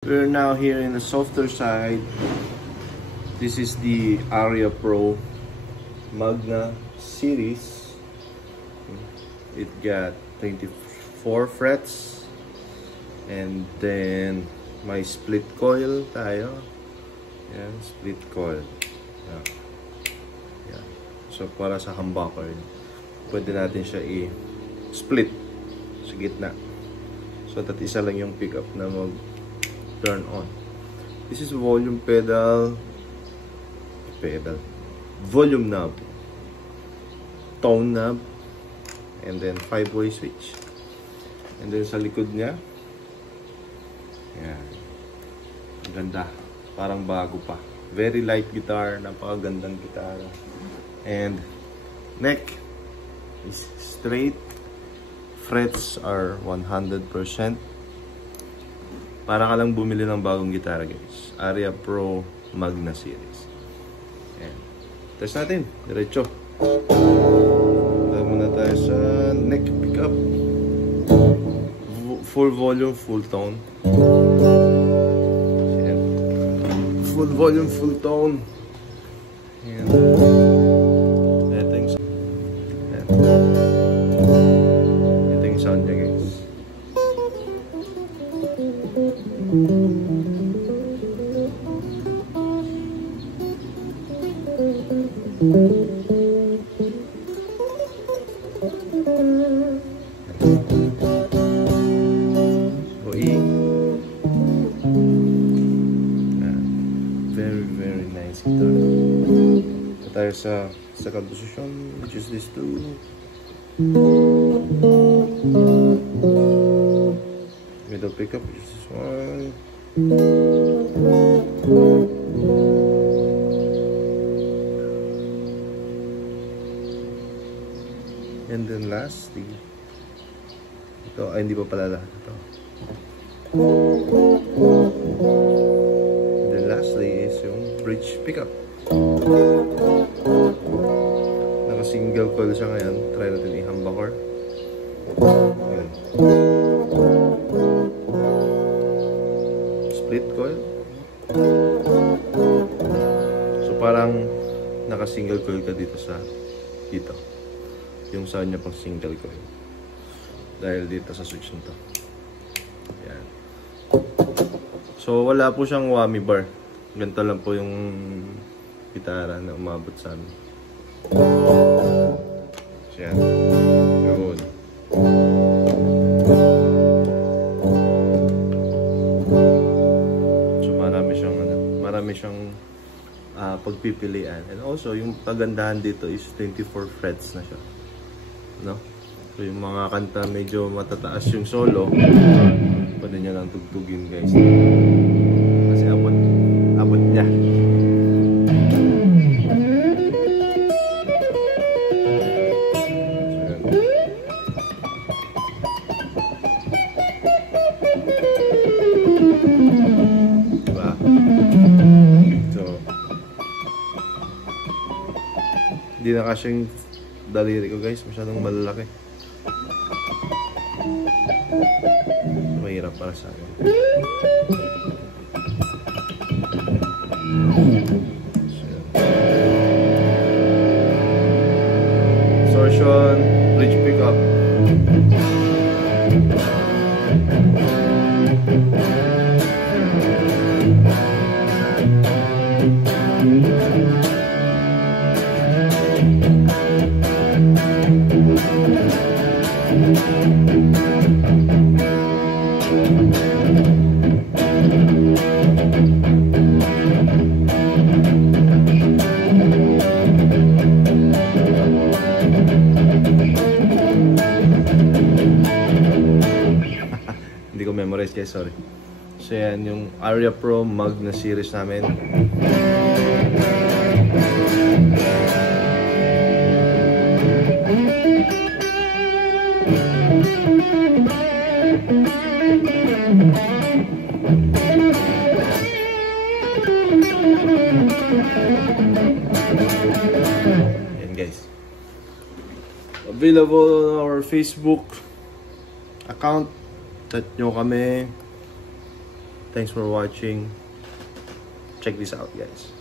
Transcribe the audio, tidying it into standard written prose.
We're now here in the softer side. This is the Aria Pro Magna series. It got 24 frets and then may split coil tayo. Yan, split coil. Yan. So para sa humbucker, pwede natin siya i-split sa gitna. So that isa lang yung pickup na mag-turn on. This is volume volume knob, tone knob, and then 5-way switch. And then sa likod niya, yan, ganda, parang bago pa. Very light guitar, napakagandang gitara. And neck is straight, frets are 100%. Para ka lang bumili ng bagong gitara, guys. Aria Pro Magna series. Ayan. Test natin. Diretso. Dahil muna tayo sa neck pickup. Full volume, full tone. Ayan. Full volume, full tone. Ayan. Ito yung sound. Ayan. Ito yung sound niya, guys. Very nice guitar. Ito tayo sa second position, which is this two. Middle pickup, which is this one. And then lastly, ito, ay hindi pa pala lahat ito. And then lastly is yung bridge pickup. Naka single coil siya ngayon. Try natin i-humbucker. Ayan. Split coil. So parang naka single coil ka dito sa dito. Yung sound niya pang single coil. Dahil dito sa switch nito. Ayan. So wala po siyang whammy bar. Ganito lang po yung gitara na umabot sa amin. So yan. Yun. So marami siyang pagpipilian. And also yung pagandahan dito is 24 frets na siya. No? So yung mga kanta medyo matataas yung solo, pwede nyo lang tugtugin, guys. Kasi abot niya. Diba? So hindi na kasi yung daliri ko, guys, masyadong malalaki. Mahirap para sa akin. Distortion, bridge pickup. Hindi ko memorize, guys, sorry. So yan yung Aria Pro Magna series namin. Yan, guys. Available on our Facebook account. Chat nyo kami. Thanks for watching. Check this out, guys.